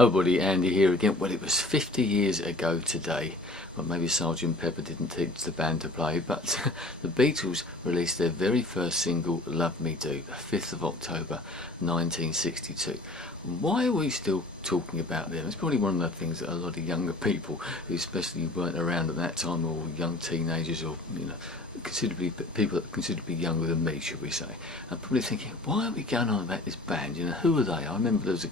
Oh buddy, Andy here again. Well, it was 50 years ago today. Well, maybe Sergeant Pepper didn't teach the band to play, but the Beatles released their very first single, Love Me Do, the 5th of October 1962. Why are we still talking about them? It's probably one of the things that a lot of younger people, who especially weren't around at that time, or young teenagers, or people that are considerably younger than me, should we say, are probably thinking, why are we going on about this band? Who are they? I remember there was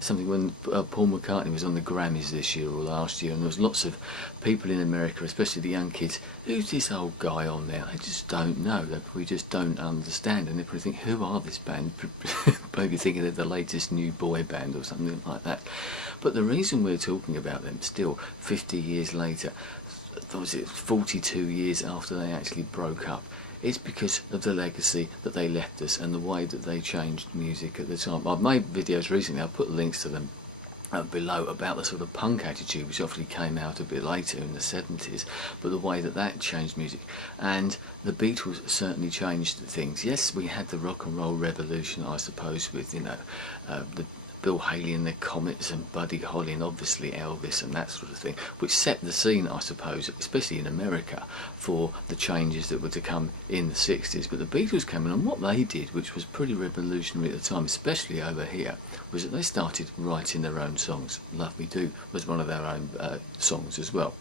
something when Paul McCartney was on the Grammys this year or last year, and there was lots of people in America, especially the young kids, who's this old guy on there? They just don't know. We just don't understand, and they probably think, who are this band? Maybe thinking they're the latest new boy band or something like that. But the reason we're talking about them still 50 years later, was it 42 years after they actually broke up, it's because of the legacy that they left us and the way that they changed music at the time. I've made videos recently, I'll put links to them below, about the sort of punk attitude which obviously came out a bit later in the 70s, but the way that that changed music. And the Beatles certainly changed things. Yes, we had the rock and roll revolution, I suppose, with the Bill Haley and the Comets and Buddy Holly and obviously Elvis and that sort of thing, which set the scene, I suppose, especially in America, for the changes that were to come in the 60s. But the Beatles came in, and what they did, which was pretty revolutionary at the time, especially over here, was that they started writing their own songs. Love Me Do was one of their own songs as well.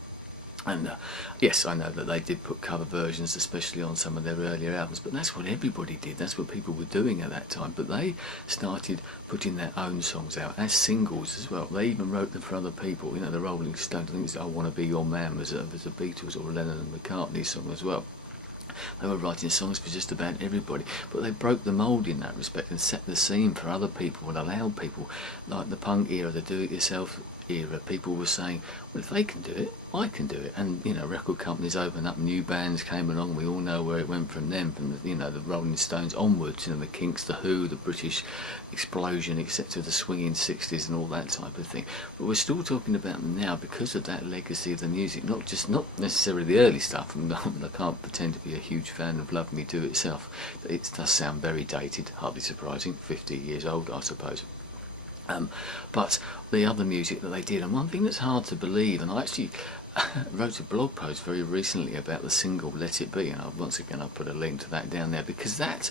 And yes, I know that they did put cover versions, especially on some of their earlier albums, but that's what everybody did. That's what people were doing at that time. But they started putting their own songs out as singles as well. They even wrote them for other people. The Rolling Stones, I think it's I Want to Be Your Man was a Beatles or Lennon and McCartney song as well. They were writing songs for just about everybody, but they broke the mould in that respect and set the scene for other people and allowed people, like the punk era, the do-it-yourself era. People were saying, well, if they can do it, I can do it. And record companies opened up, new bands came along. We all know where it went from them, from the Rolling Stones onwards. The Kinks, the Who, the British Explosion, etc., the swinging 60s and all that type of thing. But we're still talking about them now because of that legacy of the music, not necessarily the early stuff. I can't pretend to be a huge fan of Love Me Do itself. It does sound very dated, hardly surprising, 50 years old, I suppose. But the other music that they did, and one thing that's hard to believe, and I actually wrote a blog post very recently about the single Let It Be, and once again I'll put a link to that down there, because that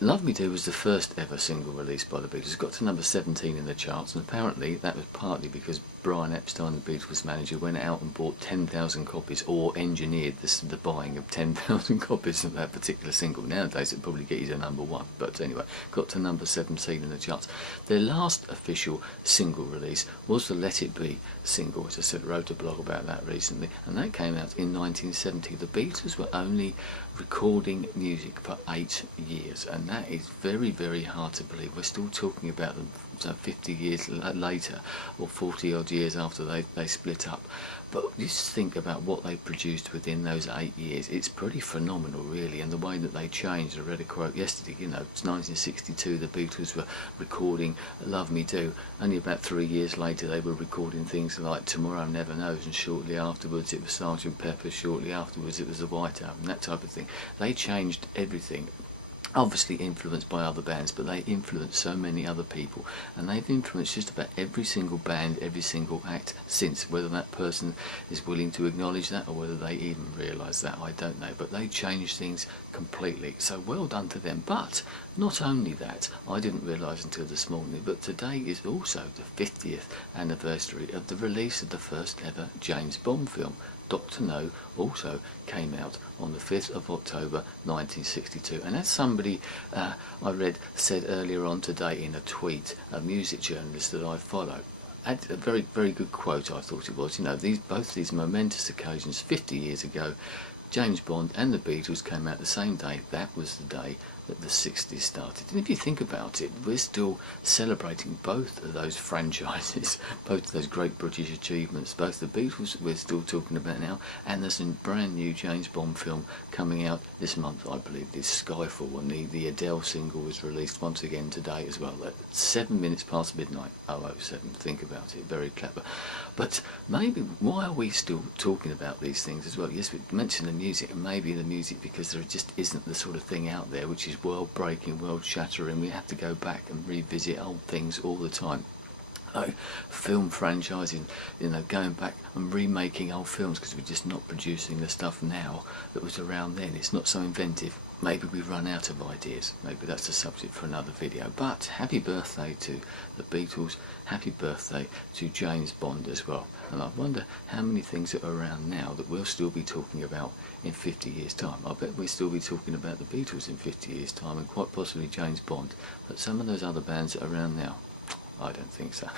Love Me Do was the first ever single released by the Beatles. It got to number 17 in the charts, and apparently that was partly because Brian Epstein, the Beatles manager, went out and bought 10,000 copies, or engineered the buying of 10,000 copies of that particular single. Nowadays it'd probably get you to number 1, but anyway, got to number 17 in the charts. Their last official single release was the Let It Be single. As I said, wrote a blog about that recently, and that came out in 1970. The Beatles were only recording music for 8 years, and that is very, very hard to believe. We're still talking about them 50 years later, or 40 odd years after they split up. But just think about what they produced within those 8 years. It's pretty phenomenal, really, and the way that they changed. I read a quote yesterday, it's 1962, the Beatles were recording Love Me Do. Only about 3 years later they were recording things like Tomorrow Never Knows, and shortly afterwards it was Sergeant Pepper, shortly afterwards it was the White Album, that type of thing. They changed everything. Obviously influenced by other bands, but they influenced so many other people, and they've influenced just about every single band, every single act since. Whether that person is willing to acknowledge that, or whether they even realise that, I don't know, but they changed things completely, so well done to them. But not only that, I didn't realise until this morning, but today is also the 50th anniversary of the release of the first ever James Bond film. Dr. No also came out on the 5th of October 1962, and as somebody I read said earlier on today in a tweet, a music journalist that I follow, had a very, very good quote, I thought it was. Both these momentous occasions 50 years ago, James Bond and the Beatles came out the same day. That was the day that the 60s started. And if you think about it, we're still celebrating both of those franchises, both of those great British achievements. Both the Beatles we're still talking about now, and there's a brand new James Bond film coming out this month, I believe. This Skyfall, and the Adele single was released once again today as well, at 7 minutes past midnight, 007. Think about it, very clever. But maybe, why are we still talking about these things as well? Yes, we mentioned the music, and maybe the music because there just isn't the sort of thing out there which is world-breaking, world-shattering. We have to go back and revisit old things all the time. film franchising, going back and remaking old films because we're just not producing the stuff now that was around then. It's not so inventive. Maybe we've run out of ideas. Maybe that's a subject for another video. But happy birthday to the Beatles. Happy birthday to James Bond as well. And I wonder how many things that are around now that we'll still be talking about in 50 years time. I bet we'll still be talking about the Beatles in 50 years time, and quite possibly James Bond. But some of those other bands that are around now, I don't think so.